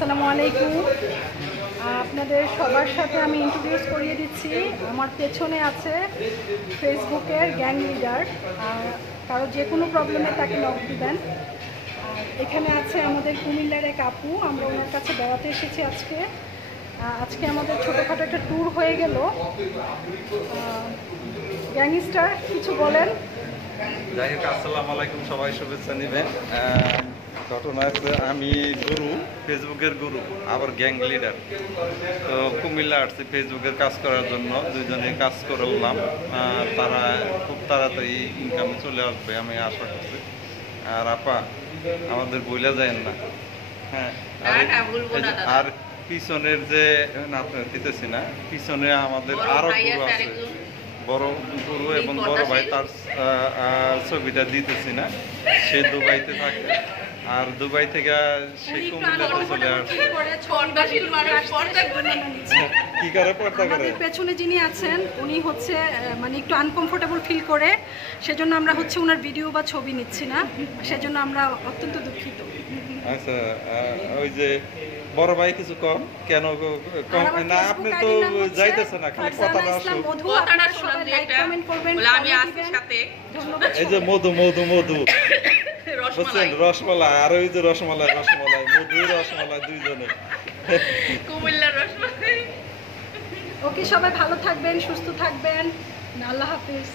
আসসালামু আলাইকুম। আপনাদের সবার সাথে আমি ইন্ট্রোডিউস করিয়ে দিচ্ছি। আমার পেছনে আছে ফেসবুকের গ্যাং লিডার। কারো যে কোনো প্রবলেমে তাকে নক দিবেন। আর এখানে আছে আমাদের কুমিল্লার এক আপু, আমরা ওনার কাছে বেড়াতে এসেছি আজকে। আজকে আমাদের ছোটোখাটো একটা ট্যুর হয়ে গেল। গ্যাংস্টার কিছু বলেন। যাই হোক, আসসালামু আলাইকুম, সবাই শুভেচ্ছা নেবেন। ঘটনা আছে, আমি গুরু, ফেসবুকের গুরু, আবার গ্যাং লিডার। তো কুমিল্লা আসছি ফেসবুকের কাজ করার জন্য, দুইজনে কাজ করলাম। তারা খুব তাড়াতাড়ি ইনকামে চলে আসবে আমি আশা করছি। আর আপা আমাদের বইলা যায় না। হ্যাঁ, আর পিছনের যে আপনার দিতেছি না, পিছনে আমাদের আরো গুরু আছে, বড় গুরু এবং বড় ভাই, তার ছবিটা দিতেছি না, সে দুবাইতে থাকে। আর দুবাই থেকে সে কুমিল্লাতে চলে আসছে। কি করে পর্দা করে? আমাদের পেছনে যিনি আছেন উনি হচ্ছে মানে একটু আনকমফোর্টেবল ফিল করে, সেজন্য আমরা হচ্ছে ওনার ভিডিও বা ছবি নিচ্ছি না, সেজন্য আমরা অত্যন্ত দুঃখিত। আচ্ছা, ওই যে বড় ভাই কিছু কম কেন কম না? আপনি তো যাইতেছেন না, খালি কথাটা এই যে মধু মধু মধু বুঝছেন, রসমালাই, আর ওই যে রসমালাই রসমালাই মধু রসমালাই দুইজনে কুমিল্লার রসমালাই। ওকে, সবাই ভালো থাকবেন, সুস্থ থাকবেন, আল্লাহ হাফিজ।